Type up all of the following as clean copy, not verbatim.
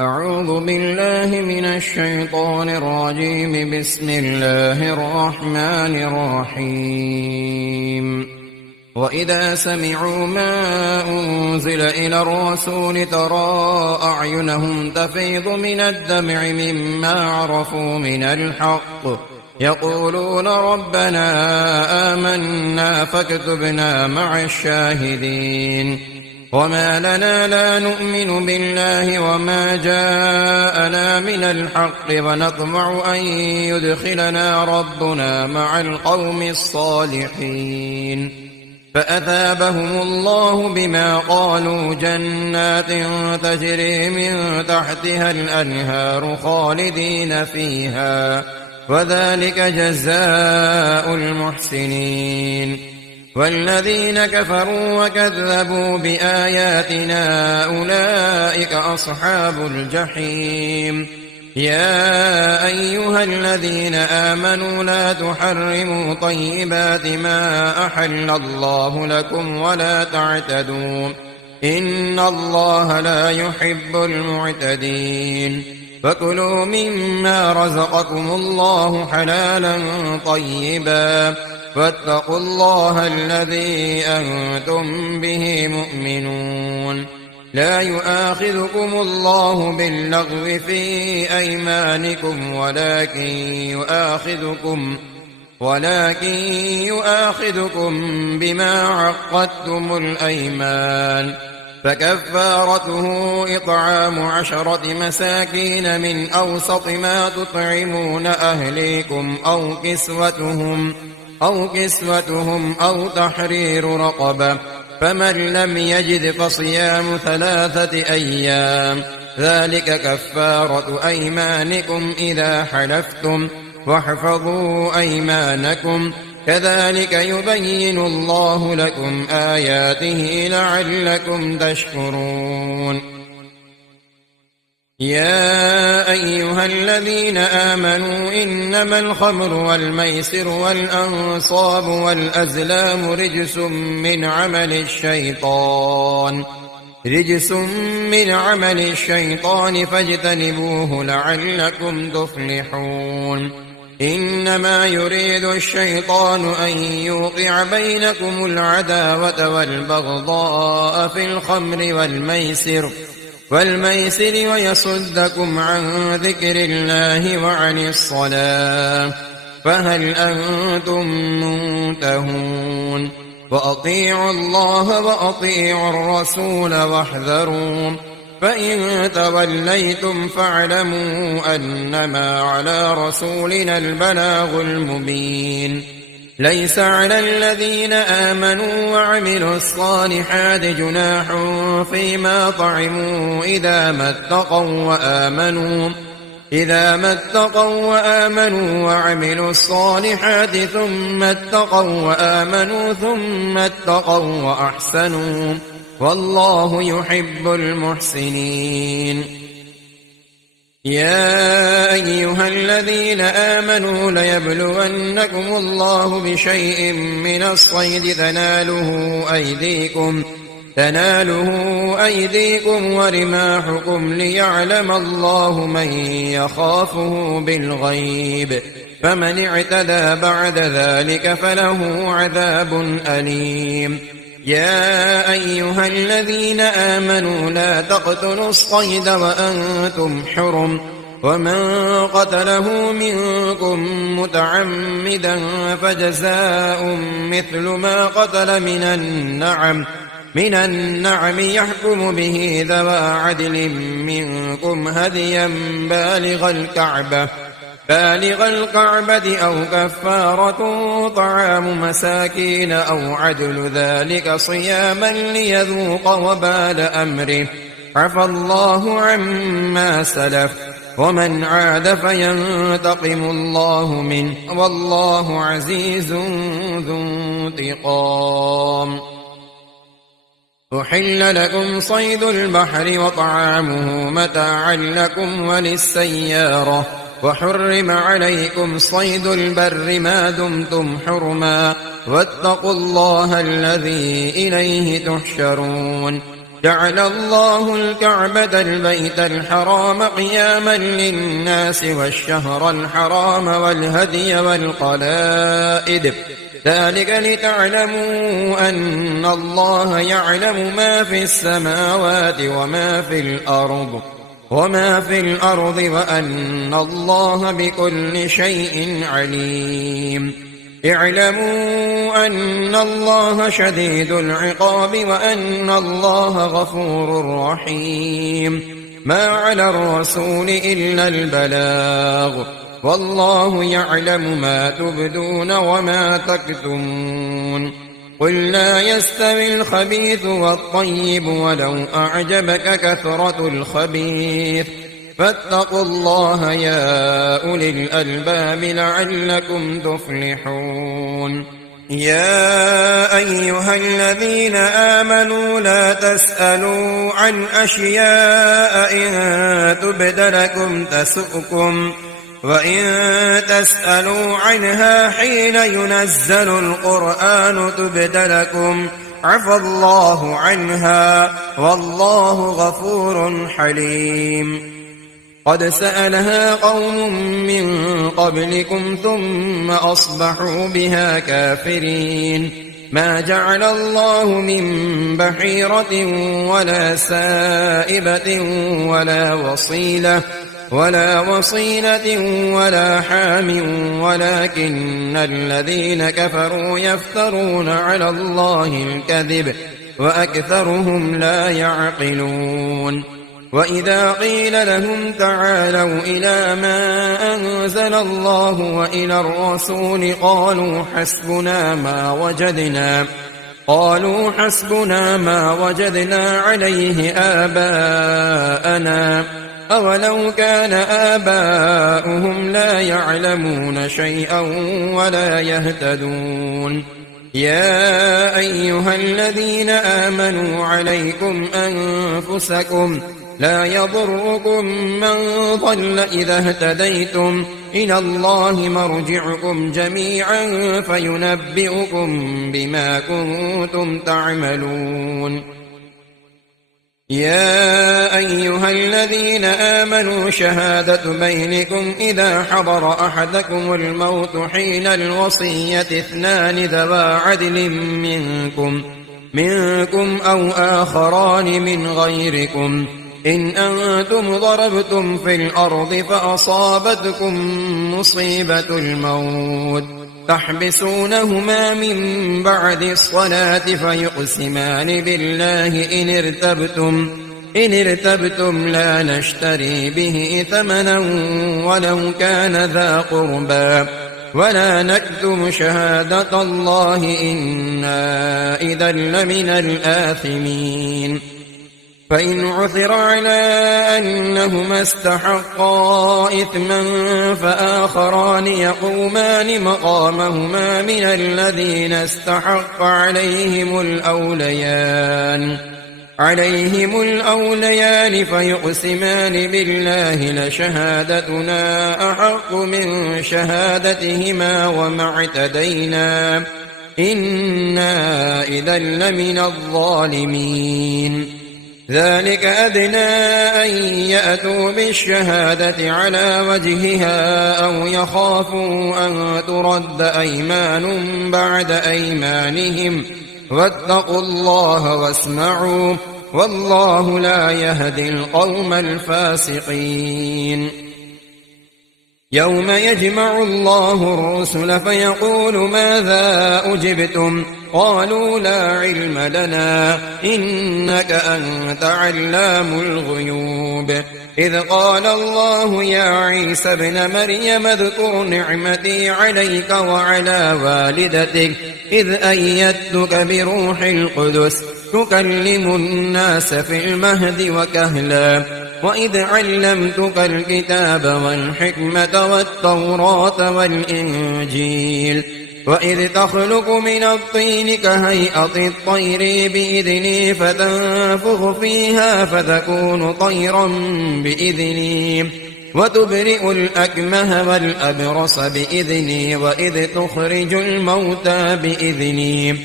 أعوذ بالله من الشيطان الرجيم. بسم الله الرحمن الرحيم. وإذا سمعوا ما أنزل إلى الرسول ترى أعينهم تفيض من الدمع مما عرفوا من الحق يقولون ربنا آمنا فاكتبنا مع الشاهدين. وما لنا لا نؤمن بالله وما جاءنا من الحق ونطمع أن يدخلنا ربنا مع القوم الصالحين. فأثابهم الله بما قالوا جنات تجري من تحتها الأنهار خالدين فيها وذلك جزاء المحسنين. والذين كفروا وكذبوا بآياتنا أولئك أصحاب الجحيم. يا أيها الذين آمنوا لا تحرموا طيبات ما أحل الله لكم ولا تعتدوا إن الله لا يحب المعتدين. فكلوا مما رزقكم الله حلالا طيبا واتقوا الله الذي أنتم به مؤمنون. لا يؤاخذكم الله باللغو في أيمانكم ولكن يؤاخذكم بما عقدتم الأيمان. فكفارته إطعام 10 مساكين من أوسط ما تطعمون أهليكم أو كسوتهم أو تحرير رقبة. فمن لم يجد فصيام 3 أيام ذلك كفارة أيمانكم إذا حلفتم واحفظوا أيمانكم كذلك يبين الله لكم آياته لعلكم تشكرون. يا أيها الذين آمنوا إنما الخمر والميسر والأنصاب والأزلام رجس من عمل الشيطان فاجتنبوه لعلكم تفلحون. إنما يريد الشيطان أن يوقع بينكم العداوة والبغضاء في الخمر والميسر ويصدكم عن ذكر الله وعن الصلاة فهل أنتم منتهون. وأطيعوا الله وأطيعوا الرسول واحذروا فإن توليتم فاعلموا أنما على رسولنا البلاغ المبين. ليس على الذين آمنوا وعملوا الصالحات جناح فيما طعموا إذا ما اتقوا وآمنوا وعملوا الصالحات ثم اتقوا وأحسنوا والله يحب المحسنين. يا أيها الذين آمنوا ليبلونكم الله بشيء من الصيد تناله أيديكم ورماحكم ليعلم الله من يخافه بالغيب فمن اعتدى بعد ذلك فله عذاب أليم. يا أيها الذين آمنوا لا تقتلوا الصيد وأنتم حرم ومن قتله منكم متعمدا فجزاء مثل ما قتل من النعم يحكم به ذوى عدل منكم هديا بالغ الكعبة أو كفارة طعام مساكين أو عدل ذلك صياما ليذوق وبال أمره عفى الله عما سلف ومن عاد فينتقم الله منه والله عزيز ذو انتقام. أحل لكم صيد البحر وطعامه متاعا لكم وللسيارة وحرم عليكم صيد البر ما دمتم حرما واتقوا الله الذي إليه تحشرون. جعل الله الكعبة البيت الحرام قياما للناس والشهر الحرام والهدي والقلائد ذلك لتعلموا أن الله يعلم ما في السماوات وما في الأرض وأن الله بكل شيء عليم اعلموا أن الله شديد العقاب وأن الله غفور رحيم ما على الرسول إلا البلاغ والله يعلم ما تبدون وما تكتمون قل لا يستوي الخبيث والطيب ولو أعجبك كثرة الخبيث فاتقوا الله يا أولي الألباب لعلكم تفلحون يا أيها الذين آمنوا لا تسألوا عن أشياء إن تبد لكم تسؤكم وإن تسألوا عنها حين ينزل القرآن تبد لكم عفى الله عنها والله غفور حليم قد سألها قوم من قبلكم ثم أصبحوا بها كافرين ما جعل الله من بحيرة ولا سائبة ولا وصيلة ولا حام ولكن الذين كفروا يفترون على الله الكذب وأكثرهم لا يعقلون وإذا قيل لهم تعالوا إلى ما أنزل الله وإلى الرسول قالوا حسبنا ما وجدنا عليه آباءنا أولو كان آباؤهم لا يعلمون شيئا ولا يهتدون يا أيها الذين آمنوا عليكم أنفسكم لا يضركم من ضل إذا اهتديتم إلى الله مرجعكم جميعا فينبئكم بما كنتم تعملون يا أيها الذين آمنوا شهادة بينكم إذا حضر أحدكم الموت حين الوصية اثنان ذوى عدل منكم أو آخران من غيركم إن أنتم ضربتم في الأرض فأصابتكم مصيبة الموت تحبسونهما من بعد الصلاة فيقسمان بالله إن ارتبتم لا نشتري به ثمنا ولو كان ذا قربى ولا نكتم شهادة الله إنا إذا لمن الآثمين فإن عثر على أنهما استحقا إثما فآخران يقومان مقامهما من الذين استحق عليهم الأوليان فيقسمان بالله لشهادتنا أحق من شهادتهما وما اعتدينا إنا إذا لمن الظالمين ذلك أدنى أن يأتوا بالشهادة على وجهها أو يخافوا أن ترد أيمان بعد أيمانهم واتقوا الله واسمعوا والله لا يهدي القوم الفاسقين يوم يجمع الله الرسل فيقول ماذا أجبتم قالوا لا علم لنا إنك أنت علام الغيوب إذ قال الله يا عيسى ابن مريم اذكر نعمتي عليك وعلى والدتك إذ أيدتك بروح القدس تكلم الناس في المهد وكهلا وإذ علمتك الكتاب والحكمة والتوراة والإنجيل وإذ تخلق من الطين كهيئة الطير بإذني فتنفخ فيها فتكون طيرا بإذني وتبرئ الأكمه والأبرص بإذني وإذ تخرج الموتى بإذني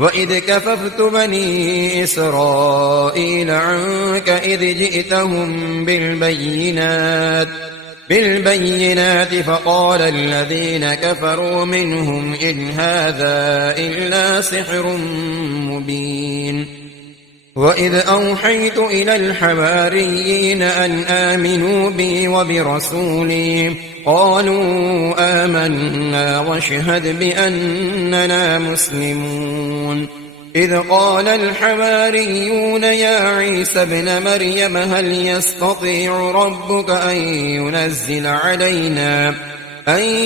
وإذ كففت بني إسرائيل عنك إذ جئتهم بالبينات فقال الذين كفروا منهم إن هذا إلا سحر مبين وإذ أوحيت إلى الحواريين أن آمنوا بي وبرسولي قالوا آمنا واشهد بأننا مسلمون إذ قال الحواريون يا عيسى ابن مريم هل يستطيع ربك أن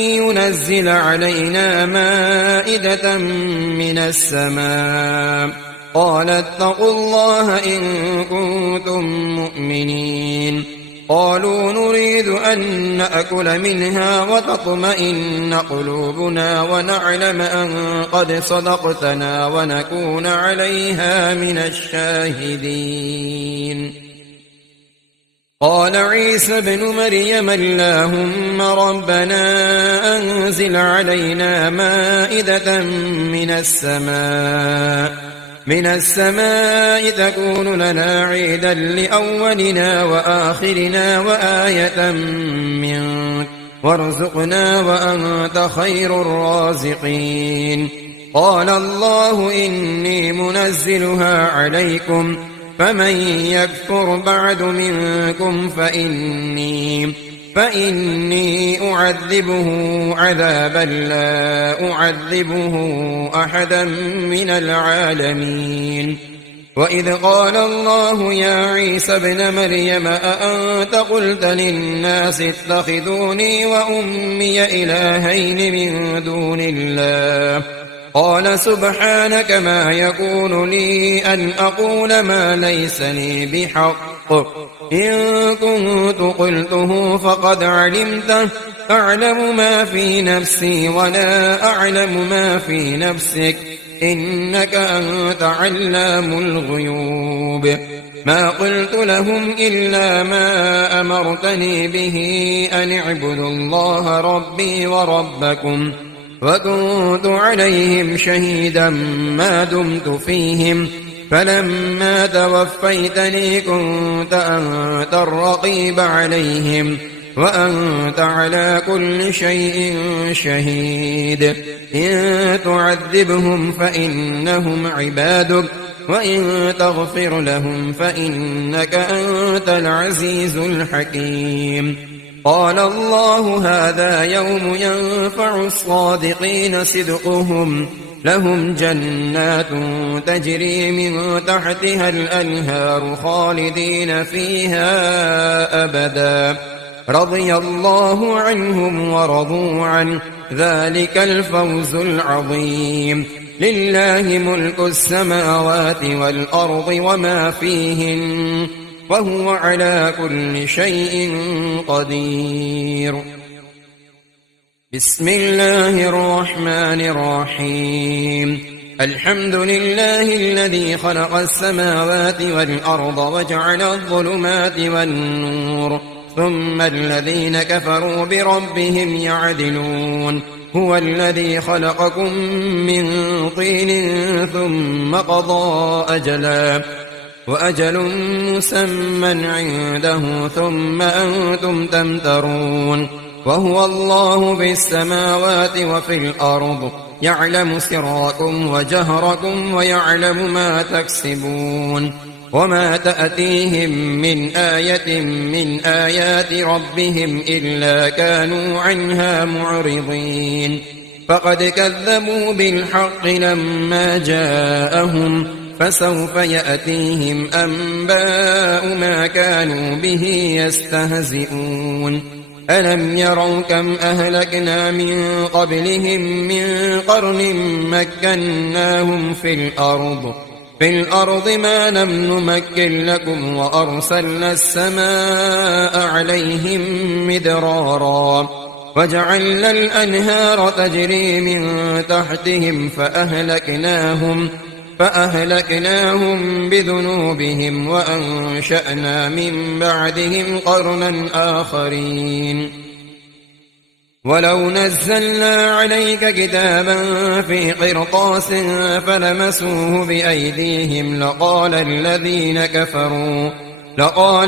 ينزل علينا مائدة من السماء قال اتقوا الله إن كنتم مؤمنين قالوا نريد أن نأكل منها وتطمئن قلوبنا ونعلم أن قد صدقتنا ونكون عليها من الشاهدين قال عيسى ابن مريم اللهم ربنا أنزل علينا مائدة من السماء تكون لنا عيدا لأولنا وآخرنا وآية منك وارزقنا وأنت خير الرازقين قال الله إني منزلها عليكم فمن يكفر بعد منكم فإني أعذبه عذابا لا أعذبه أحدا من العالمين وإذ قال الله يا عيسى ابن مريم أأنت قلت للناس اتخذوني وأمي إلهين من دون الله قال سبحانك ما يكون لي أن أقول ما ليس لي بحق إن كنت قلته فقد علمته أعلم ما في نفسي ولا أعلم ما في نفسك إنك أنت علام الغيوب ما قلت لهم إلا ما أمرتني به أن اعبدوا الله ربي وربكم وكنت عليهم شهيدا ما دمت فيهم فلما توفيتني كنت أنت الرقيب عليهم وأنت على كل شيء شهيد إن تعذبهم فإنهم عبادك وإن تغفر لهم فإنك أنت العزيز الحكيم قال الله هذا يوم ينفع الصادقين صدقهم لهم جنات تجري من تحتها الأنهار خالدين فيها أبدا رضي الله عنهم ورضوا عنه ذلك الفوز العظيم لله ملك السماوات والأرض وما فيهن وهو على كل شيء قدير بسم الله الرحمن الرحيم الحمد لله الذي خلق السماوات والأرض وجعل الظلمات والنور ثم الذين كفروا بربهم يعدلون هو الذي خلقكم من طين ثم قضى أجلا وأجل مسمى عنده ثم أنتم تمترون وهو الله في السماوات وفي الأرض يعلم سركم وجهركم ويعلم ما تكسبون وما تأتيهم من آية من آيات ربهم إلا كانوا عنها معرضين فقد كذبوا بالحق لما جاءهم فسوف يأتيهم أنباء ما كانوا به يستهزئون ألم يروا كم أهلكنا من قبلهم من قرن مكناهم في الأرض ما لم نمكن لكم وأرسلنا السماء عليهم مدرارا وجعلنا الأنهار تجري من تحتهم فأهلكناهم بذنوبهم وأنشأنا من بعدهم قرنا آخرين ولو نزلنا عليك كتابا في قرطاس فلمسوه بأيديهم لقال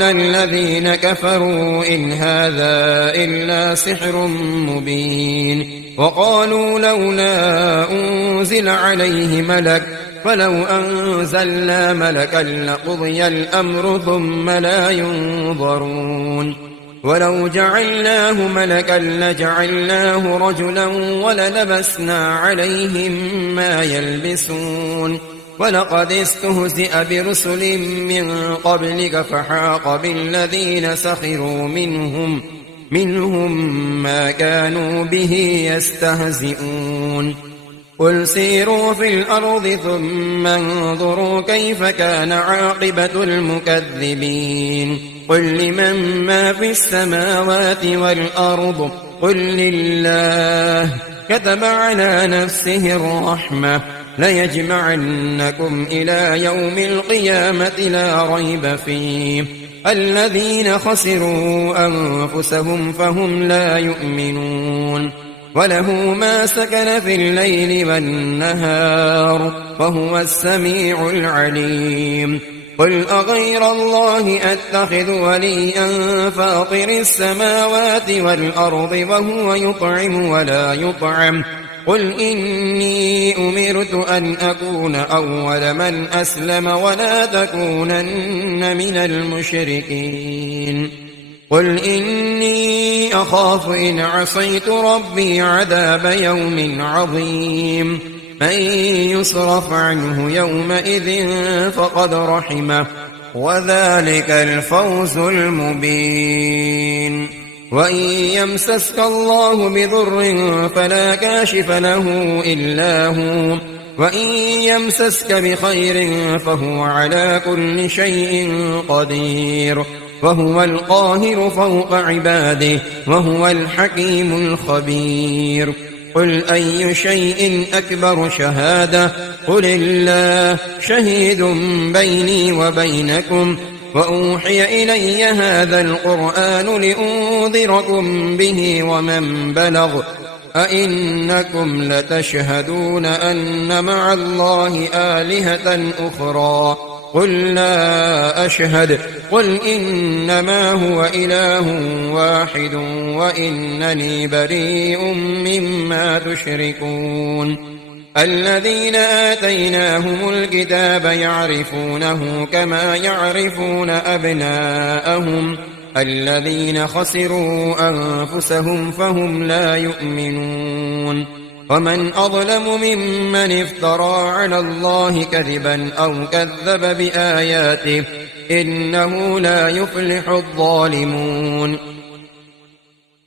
الذين كفروا إن هذا إلا سحر مبين. وقالوا لولا أنزل عليه ملك فلو أنزلنا ملكا لقضي الأمر ثم لا ينظرون. ولو جعلناه ملكا لجعلناه رجلا وللبسنا عليهم ما يلبسون. ولقد استهزئ برسل من قبلك فحاق بالذين سخروا منهم ما كانوا به يستهزئون. قل سيروا في الأرض ثم انظروا كيف كان عاقبة المكذبين. قل لمن ما في السماوات والأرض قل لله كتب على نفسه الرحمة ليجمعنكم إلى يوم القيامة لا ريب فيه. الذين خسروا أنفسهم فهم لا يؤمنون. وله ما سكن في الليل والنهار وهو السميع العليم. قل أغير الله أتخذ وليا فاطر السماوات والأرض وهو يطعم ولا يطعم. قل إني أمرت أن أكون أول من أسلم ولا تكونن من المشركين. قل إني أخاف إن عصيت ربي عذاب يوم عظيم. من يصرف عنه يومئذ فقد رحمه وذلك الفوز المبين. وإن يمسسك الله بضر فلا كاشف له إلا هو وإن يمسسك بخير فهو على كل شيء قدير وهو القاهر فوق عباده وهو الحكيم الخبير. قل أي شيء أكبر شهادة قل الله شهيد بيني وبينكم وأوحي إلي هذا القرآن لأنذركم به ومن بلغ أئنكم لتشهدون أن مع الله آلهة أخرى قل لا أشهد قل إنما هو إله واحد وإنني بريء مما تشركون. الذين آتيناهم الكتاب يعرفونه كما يعرفون أبناءهم الذين خسروا أنفسهم فهم لا يؤمنون. ومن أظلم ممن افترى على الله كذبا أو كذب بآياته إنه لا يفلح الظالمون.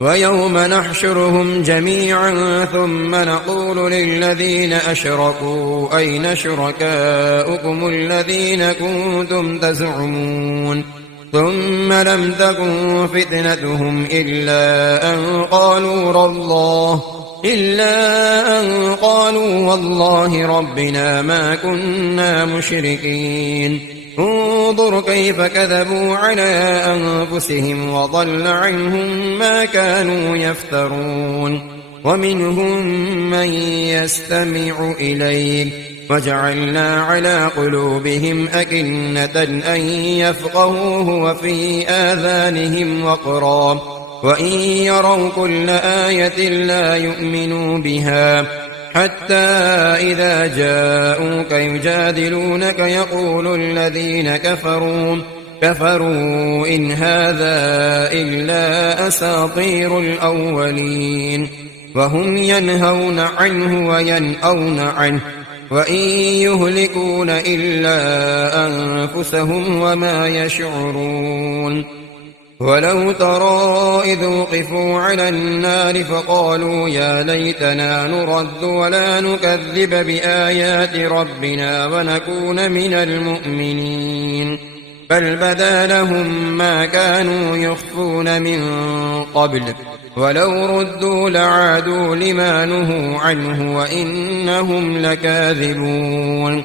ويوم نحشرهم جميعا ثم نقول للذين أشركوا أين شركاؤكم الذين كنتم تزعمون ثم لم تكن فتنتهم إلا أن قالوا والله ربنا ما كنا مشركين. انظر كيف كذبوا على أنفسهم وضل عنهم ما كانوا يفترون. ومنهم من يستمع إليك وجعلنا على قلوبهم أكنة أن يفقهوه وفي آذانهم وقرا وإن يروا كل آية لا يؤمنوا بها حتى إذا جاءوك يجادلونك يقول الذين كفروا إن هذا إلا أساطير الأولين. وهم ينهون عنه وينأون عنه وإن يهلكون إلا أنفسهم وما يشعرون. ولو ترى إذ وقفوا على النار فقالوا يا ليتنا نرد ولا نكذب بآيات ربنا ونكون من المؤمنين بل بدا لهم ما كانوا يخفون من قبل ولو ردوا لعادوا لما نهوا عنه وإنهم لكاذبون.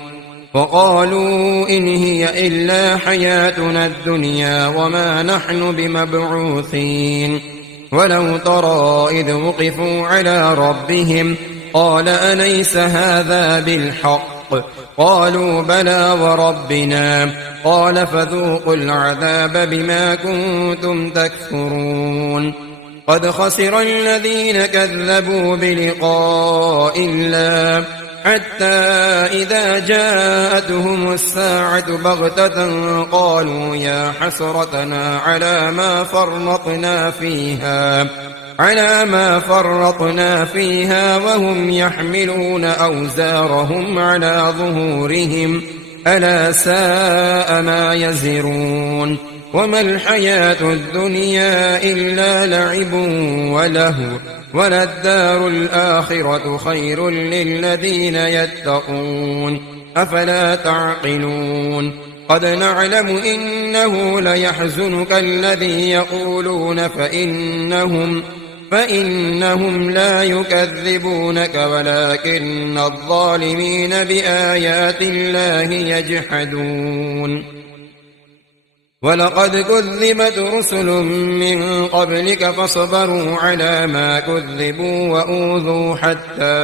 وقالوا إن هي إلا حياتنا الدنيا وما نحن بمبعوثين ولو ترى إذ وقفوا على ربهم قال أليس هذا بالحق قالوا بلى وربنا قال فذوقوا العذاب بما كنتم تكفرون قد خسر الذين كذبوا بلقاء الله حتى إذا جاءتهم الساعة بغتة قالوا يا حسرتنا على ما فرطنا فيها وهم يحملون أوزارهم على ظهورهم ألا ساء ما يزرون وما الحياة الدنيا إلا لعب ولهو وللدار الآخرة خير للذين يتقون أفلا تعقلون قد نعلم إنه ليحزنك الذي يقولون فإنهم لا يكذبونك ولكن الظالمين بآيات الله يجحدون ولقد كذبت رسل من قبلك فصبروا على ما كذبوا وأوذوا حتى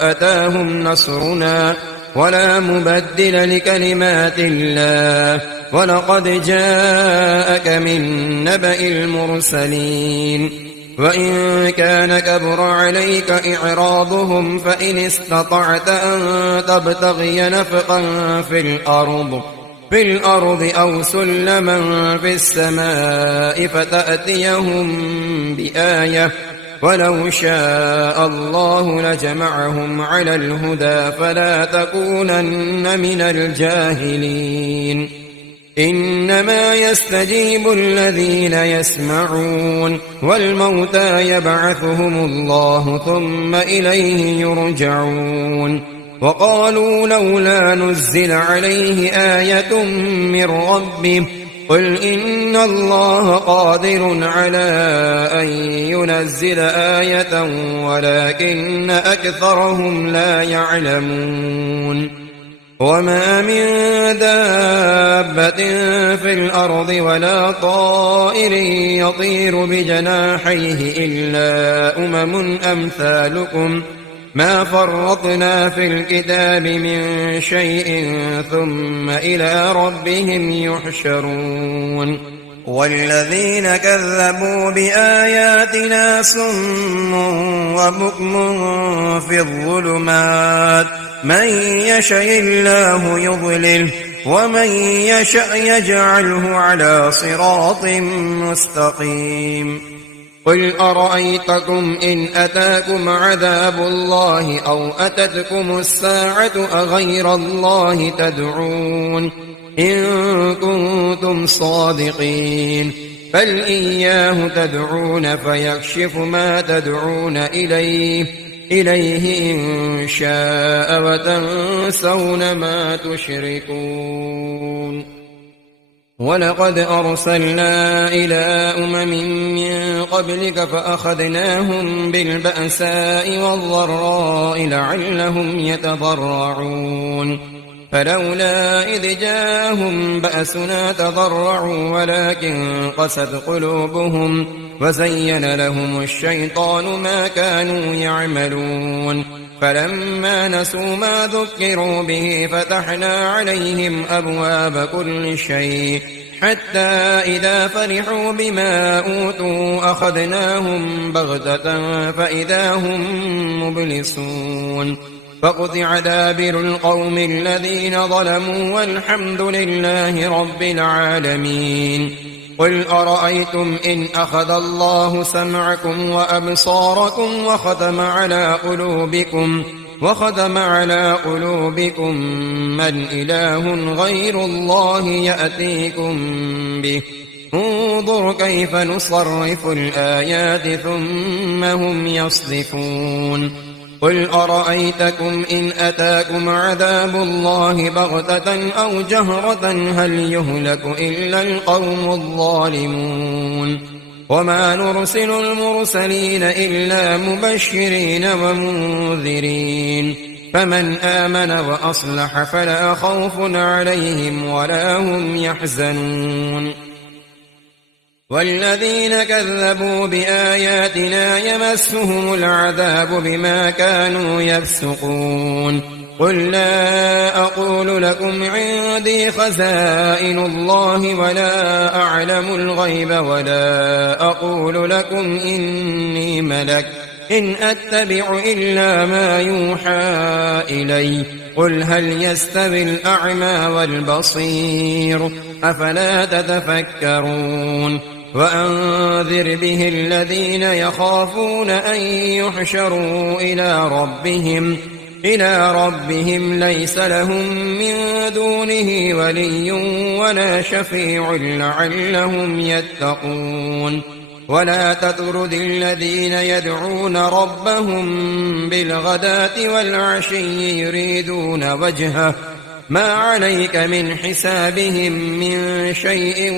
أتاهم نصرنا ولا مبدل لكلمات الله ولقد جاءك من نبأ المرسلين وإن كان كبر عليك إعراضهم فإن استطعت أن تبتغي نفقا في الأرض أو سلما في السماء فتأتيهم بآية ولو شاء الله لجمعهم على الهدى فلا تكونن من الجاهلين إنما يستجيب الذين يسمعون والموتى يبعثهم الله ثم إليه يرجعون وقالوا لولا نزل عليه آية من ربه قل إن الله قادر على أن ينزل آية ولكن أكثرهم لا يعلمون وما من دابة في الأرض ولا طائر يطير بجناحيه إلا أمم أمثالكم ما فرطنا في الكتاب من شيء ثم إلى ربهم يحشرون والذين كذبوا بآياتنا صم وبكم في الظلمات من يشاء الله يضلله ومن يشاء يجعله على صراط مستقيم قل أرأيتكم إن أتاكم عذاب الله أو أتتكم الساعة أغير الله تدعون إن كنتم صادقين بل إياه تدعون فيكشف ما تدعون إليه إن شاء وتنسون ما تشركون ولقد أرسلنا إلى من قبلك فأخذناهم بالبأساء والضراء لعلهم يتضرعون فلولا إذ جاءهم بأسنا تضرعوا ولكن قست قلوبهم وزين لهم الشيطان ما كانوا يعملون فلما نسوا ما ذكروا به فتحنا عليهم أبواب كل شيء حتى إذا فرحوا بما أوتوا أخذناهم بغتة فإذا هم مبلسون فقطع دابر القوم الذين ظلموا والحمد لله رب العالمين قل أرأيتم إن أخذ الله سمعكم وأبصاركم وختم على قلوبكم من إله غير الله يأتيكم به انظر كيف نصرف الآيات ثم هم يصدفون قل أرأيتكم إن أتاكم عذاب الله بغتة أو جهرة هل يهلك إلا القوم الظالمون وما نرسل المرسلين إلا مبشرين ومنذرين فمن آمن وأصلح فلا خوف عليهم ولا هم يحزنون والذين كذبوا بآياتنا يمسهم العذاب بما كانوا يفسقون قل لا أقول لكم عندي خزائن الله ولا أعلم الغيب ولا أقول لكم إني ملك إن أتبع إلا ما يوحى إلي قل هل يستوي الأعمى والبصير أفلا تتفكرون وأنذر به الذين يخافون أن يحشروا إلى ربهم ليس لهم من دونه ولي ولا شفيع لعلهم يتقون ولا تطرد الذين يدعون ربهم بالغداة والعشي يريدون وجهه ما عليك من حسابهم من شيء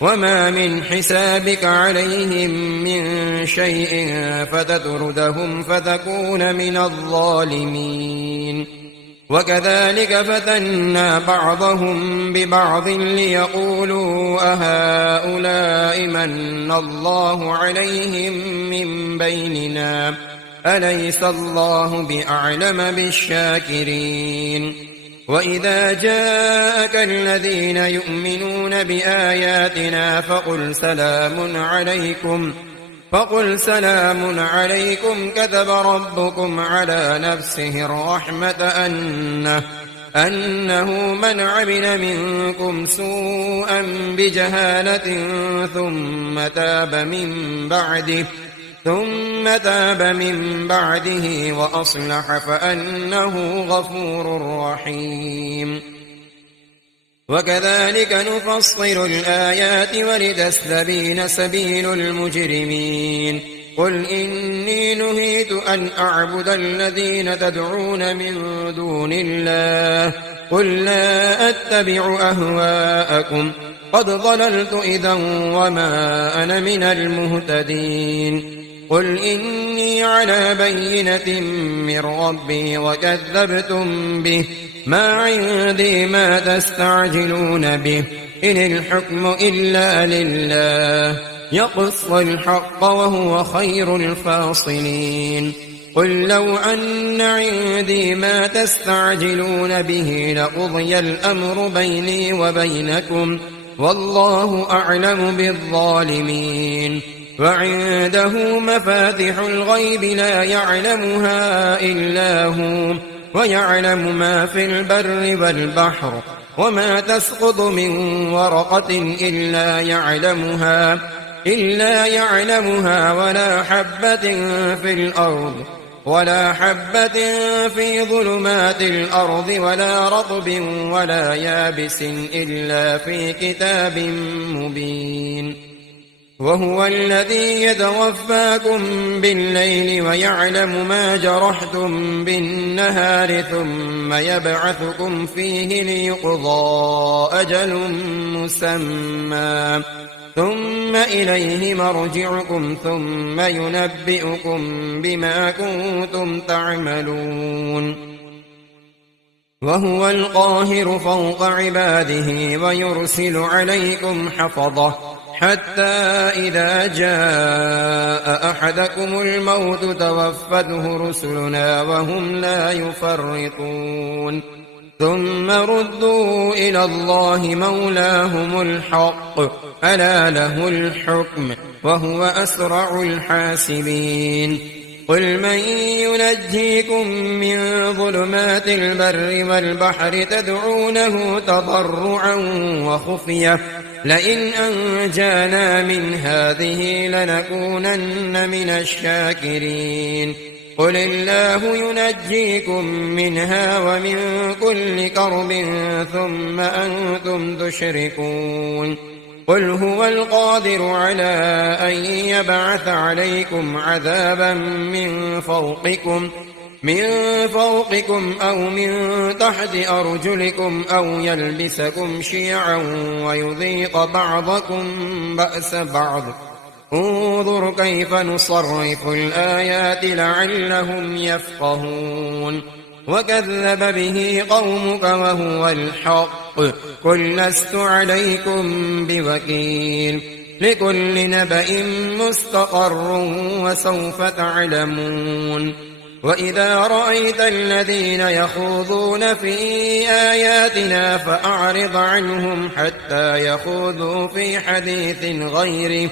وما من حسابك عليهم من شيء فتطردهم فتكون من الظالمين وكذلك فتنا بعضهم ببعض ليقولوا أهؤلاء من الله عليهم من بيننا أليس الله بأعلم بالشاكرين وإذا جاءك الذين يؤمنون بآياتنا فقل سلام عليكم كتب ربكم على نفسه الرحمة أنه من عمل منكم سوءا بجهالة ثم تاب من بعده وأصلح فأنه غفور رحيم وكذلك نفصل الآيات ولتستبين سبيل المجرمين قل إني نهيت أن أعبد الذين تدعون من دون الله قل لا أتبع أهواءكم قد ضللت إذا وما أنا من المهتدين قل إني على بينة من ربي وكذبتم به ما عندي ما تستعجلون به إن الحكم إلا لله يقص الحق وهو خير الفاصلين قل لو أن عندي ما تستعجلون به لقضي الأمر بيني وبينكم والله أعلم بالظالمين وعنده مفاتح الغيب لا يعلمها إلا هو ويعلم ما في البر والبحر وما تسقط من ورقة إلا يعلمها ولا حبة في ظلمات الأرض ولا رطب ولا يابس إلا في كتاب مبين وهو الذي يتوفاكم بالليل ويعلم ما جرحتم بالنهار ثم يبعثكم فيه ليقضى أجل مسمى ثم إليه مرجعكم ثم ينبئكم بما كنتم تعملون وهو القاهر فوق عباده ويرسل عليكم حفظة حتى إذا جاء أحدكم الموت توفته رسلنا وهم لا يفرطون ثم ردوا إلى الله مولاهم الحق ألا له الحكم وهو أسرع الحاسبين قل من ينجيكم من ظلمات البر والبحر تدعونه تضرعا وخفية لئن أنجانا من هذه لنكونن من الشاكرين قل الله ينجيكم منها ومن كل كرب ثم أنتم تشركون قل هو القادر على أن يبعث عليكم عذابا من فوقكم أو من تحت أرجلكم أو يلبسكم شيعا ويذيق بعضكم بأس بعض انظر كيف نصرف الآيات لعلهم يفقهون وكذب به قومك وهو الحق قل لست عليكم بوكيل لكل نبأ مستقر وسوف تعلمون وإذا رأيت الذين يخوضون في آياتنا فأعرض عنهم حتى يخوضوا في حديث غيره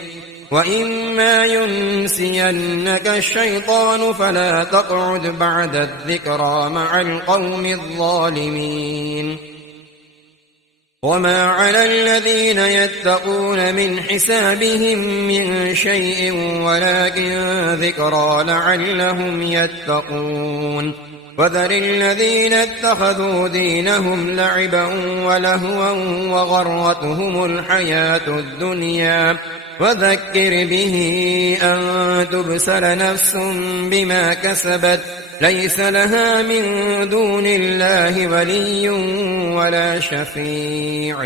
وإما ينسينك الشيطان فلا تقعد بعد الذكرى مع القوم الظالمين وما على الذين يتقون من حسابهم من شيء ولكن ذكرى لعلهم يتقون وذر الذين اتخذوا دينهم لعبا ولهوا وغرتهم الحياة الدنيا وذكر به أن تبسل نفس بما كسبت ليس لها من دون الله ولي ولا شفيع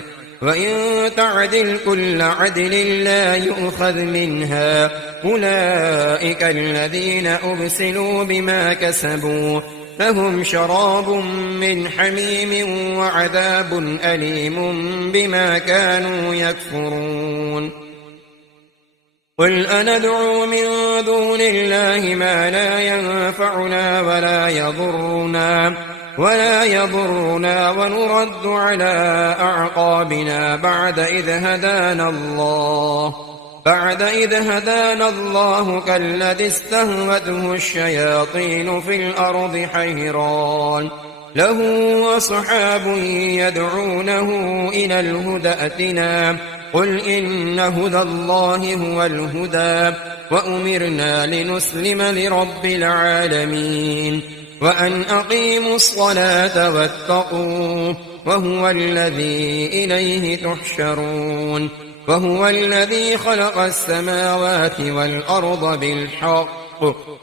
وإن تعدل كل عدل لا يؤخذ منها أولئك الذين أبسلوا بما كسبوا لهم شراب من حميم وعذاب أليم بما كانوا يكفرون قل أندعو من دون الله ما لا ينفعنا ولا يضرنا ونرد على أعقابنا بعد إذ هدانا الله كالذي استهوته الشياطين في الأرض حيران له أصحاب يدعونه إلى الهدى ائتنا قل إن هدى الله هو الهدى وأمرنا لنسلم لرب العالمين وأن أقيموا الصلاة واتقوه وهو الذي إليه تحشرون وهو الذي خلق السماوات والأرض بالحق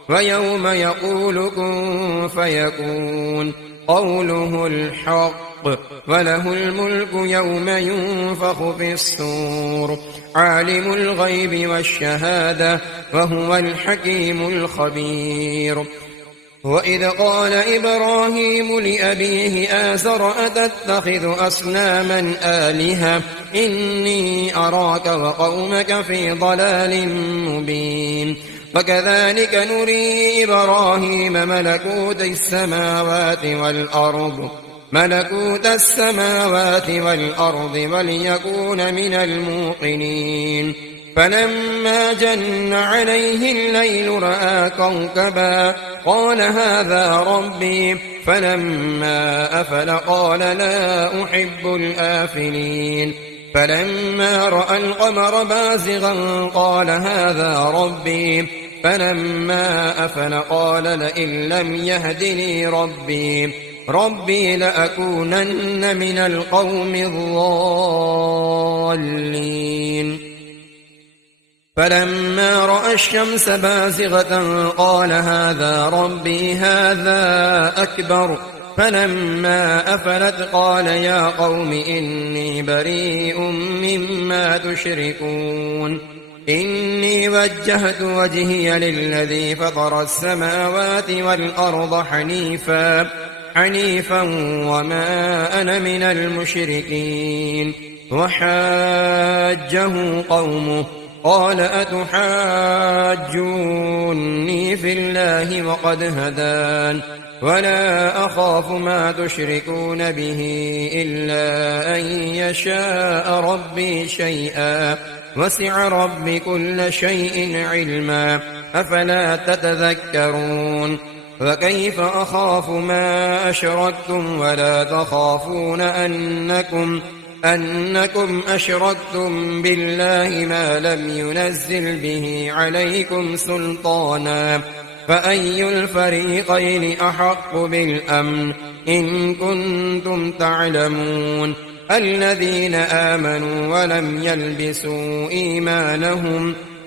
ويوم يقول كن فيكون قوله الحق وله الملك يوم ينفخ في الصور عالم الغيب والشهادة وهو الحكيم الخبير وإذ قال إبراهيم لأبيه آزر أتتخذ أصناما آلهة إني أراك وقومك في ضلال مبين وكذلك نري إبراهيم ملكوت السماوات والأرض وليكون من الموقنين فلما جن عليه الليل رأى كوكبا قال هذا ربي فلما أفل قال لا أحب الآفلين فلما رأى القمر بازغا قال هذا ربي فلما أفل قال لئن لم يهدني ربي لأكونن من القوم الضالين فلما رأى الشمس بازغة قال هذا ربي هذا أكبر فلما أفلت قال يا قوم إني بريء مما تشركون إني وجهت وجهي للذي فطر السماوات والأرض حنيفا وما أنا من المشركين وحاجه قومه قال أتحاجوني في الله وقد هدان ولا أخاف ما تشركون به إلا أن يشاء ربي شيئا وسع ربي كل شيء علما أفلا تتذكرون وكيف أخاف ما أشركتم ولا تخافون أنكم أشركتم بالله ما لم ينزل به عليكم سلطانا فأي الفريقين أحق بالأمن إن كنتم تعلمون الذين آمنوا ولم يلبسوا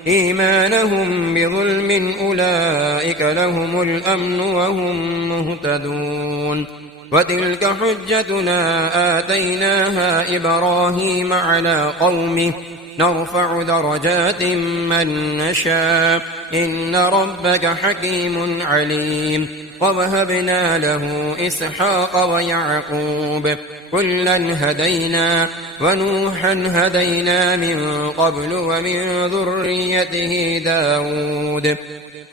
إيمانهم بظلم أولئك لهم الأمن وهم مهتدون وتلك حجتنا آتيناها إبراهيم على قومه نرفع درجات من نشاء إن ربك حكيم عليم ووهبنا له إسحاق ويعقوب كلا هدينا ونوحا هدينا من قبل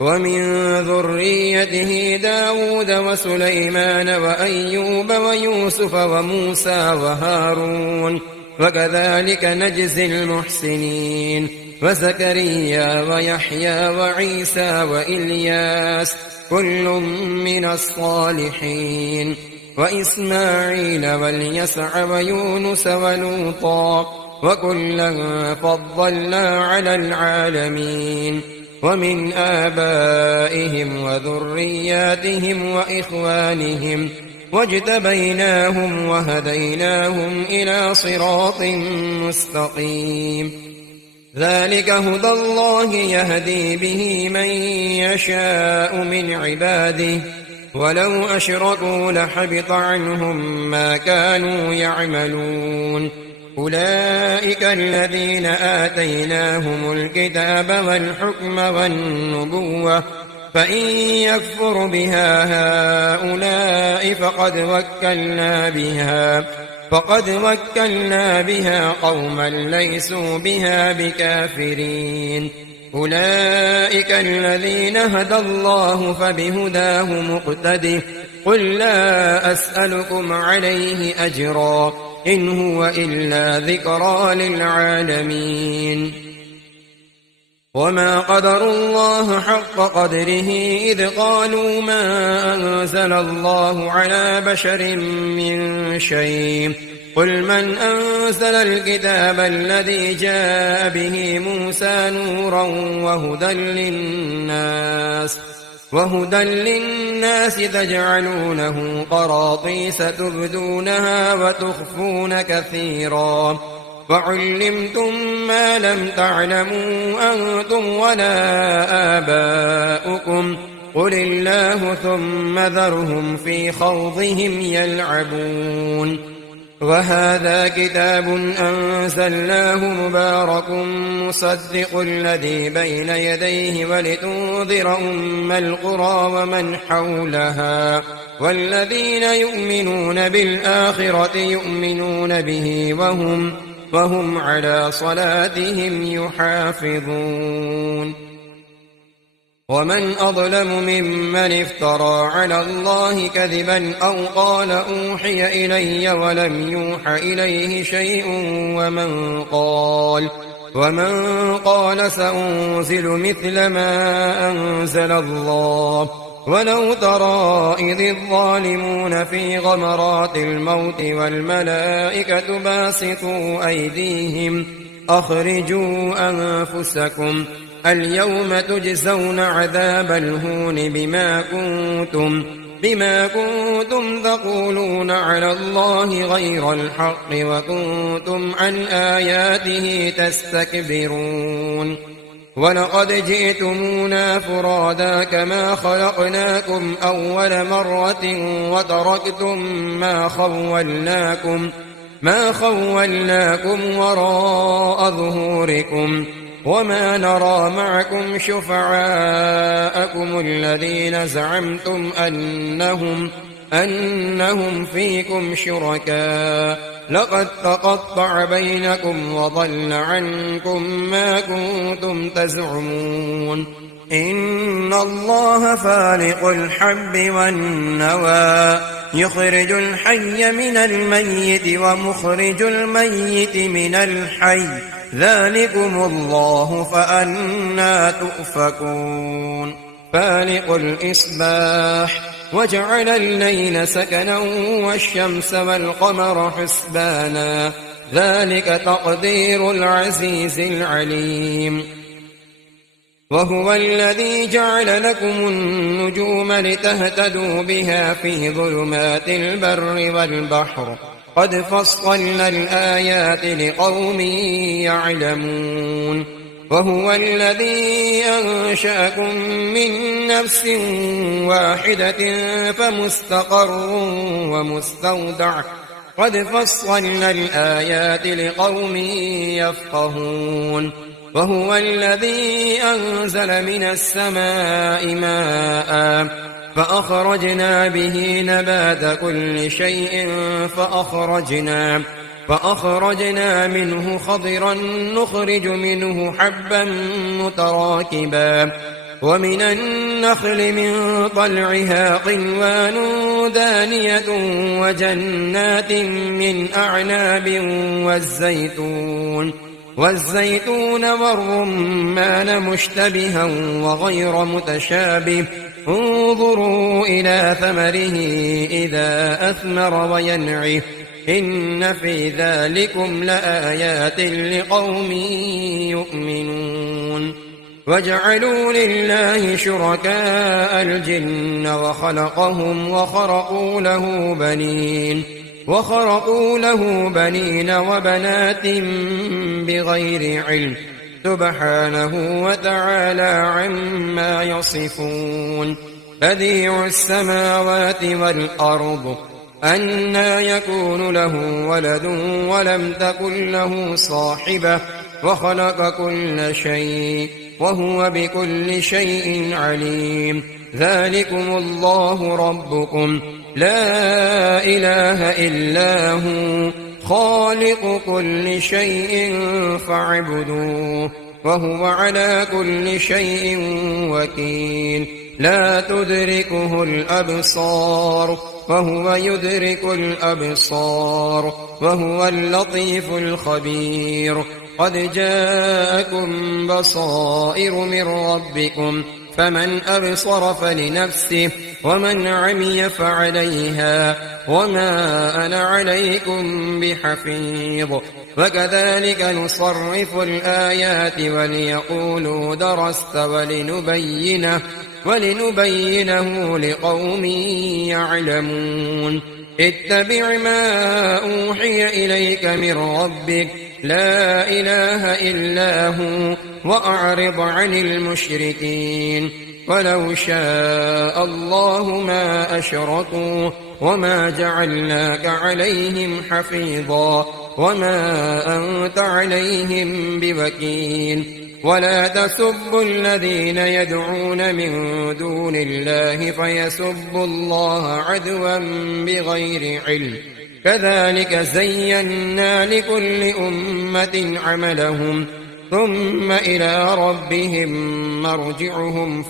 ومن ذريته داود وسليمان وأيوب ويوسف وموسى وهارون وكذلك نجزي المحسنين وزكريا ويحيى وعيسى وإلياس كل من الصالحين وإسماعيل واليسع ويونس ولوطا وكلا فضلنا على العالمين ومن آبائهم وذرياتهم وإخوانهم واجتبيناهم وهديناهم إلى صراط مستقيم ذلك هدى الله يهدي به من يشاء من عباده ولو أشركوا لحبط عنهم ما كانوا يعملون أولئك الذين آتيناهم الكتاب والحكم والنبوة فإن يكفر بها هؤلاء فقد وكلنا بها قوما ليسوا بها بكافرين أولئك الذين هدى الله فبهداه مقتده قل لا أسألكم عليه أجرا إن هو إلا ذكرى للعالمين وما قدروا الله حق قدره إذ قالوا ما أنزل الله على بشر من شيء قل من أنزل الكتاب الذي جاء به موسى نورا وهدى للناس تجعلونه قراطيس تبدونها وتخفون كثيرا وعلمتم ما لم تعلموا أنتم ولا آباؤكم قل الله ثم ذرهم في خوضهم يلعبون وهذا كتاب أنزلناه مبارك مصدق الذي بين يديه ولتنذر أم القرى ومن حولها والذين يؤمنون بالآخرة يؤمنون به وهم على صلاتهم يحافظون ومن أظلم ممن افترى على الله كذبا أو قال أوحي إلي ولم يوح إليه شيء ومن قال سأنزل مثل ما أنزل الله ولو ترى إذ الظالمون في غمرات الموت والملائكة باسطوا أيديهم أخرجوا أنفسكم اليوم تجزون عذاب الهون بما كنتم تقولون على الله غير الحق وكنتم عن آياته تستكبرون ولقد جئتمونا فرادا كما خلقناكم أول مرة وتركتم ما خولناكم وراء ظهوركم وما نرى معكم شفعاءكم الذين زعمتم أنهم فيكم شركاء لقد تقطع بينكم وضل عنكم ما كنتم تزعمون إن الله فالق الحب والنوى يخرج الحي من الميت ومخرج الميت من الحي ذلكم الله فأنى تؤفكون فالق الإصباح وجعل الليل سكنا والشمس والقمر حسبانا ذلك تقدير العزيز العليم وهو الذي جعل لكم النجوم لتهتدوا بها في ظلمات البر والبحر قد فصلنا الآيات لقوم يعلمون وهو الذي أنشأكم من نفس واحدة فمستقر ومستودع قد فصلنا الآيات لقوم يفقهون وهو الذي أنزل من السماء ماء فأخرجنا به نبات كل شيء فأخرجنا منه خضرا نخرج منه حبا متراكبا ومن النخل من طلعها قنوان دانية وجنات من أعناب والزيتون والرمان مشتبها وغير متشابه انظروا إلى ثمره إذا أثمر وينعه إن في ذلكم لآيات لقوم يؤمنون وجعلوا لله شركاء الجن وخلقهم وخرقوا له بنين وبنات بغير علم سبحانه وتعالى عما يصفون بديع السماوات والأرض أنى يكون له ولد ولم تكن له صاحبة وخلق كل شيء وهو بكل شيء عليم ذلكم الله ربكم لا إله إلا هو خالق كل شيء فاعبدوه وهو على كل شيء وكيل لا تدركه الأبصار وهو يدرك الأبصار وهو اللطيف الخبير قد جاءكم بصائر من ربكم فمن أبصر فلنفسه ومن عمي فعليها وما أنا عليكم بحفيظ وكذلك نصرف الآيات وليقولوا درست ولنبينه لقوم يعلمون اتبع ما أوحي إليك من ربك لا إله إلا هو وأعرض عن المشركين ولو شاء الله ما أشركوا وما جعلناك عليهم حفيظا وما أنت عليهم بوكيل ولا تسبوا الذين يدعون من دون الله فيسبوا الله عدوا بغير علم كذلك زينا لكل أمة عملهم ثم إلى ربهم مرجعهم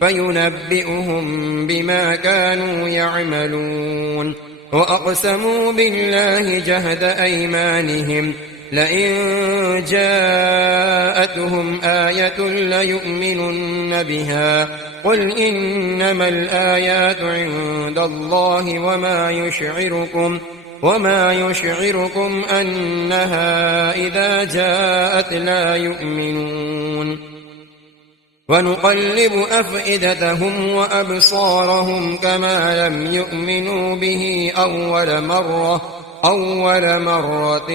فينبئهم بما كانوا يعملون وأقسموا بالله جهد أيمانهم لئن جاءتهم آية ليؤمنن بها قل إنما الآيات عند الله وما يشعركم أنها إذا جاءت لا يؤمنون ونقلب أفئدتهم وأبصارهم كما لم يؤمنوا به أول مرة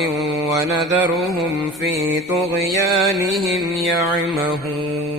ونذرهم في طغيانهم يعمهون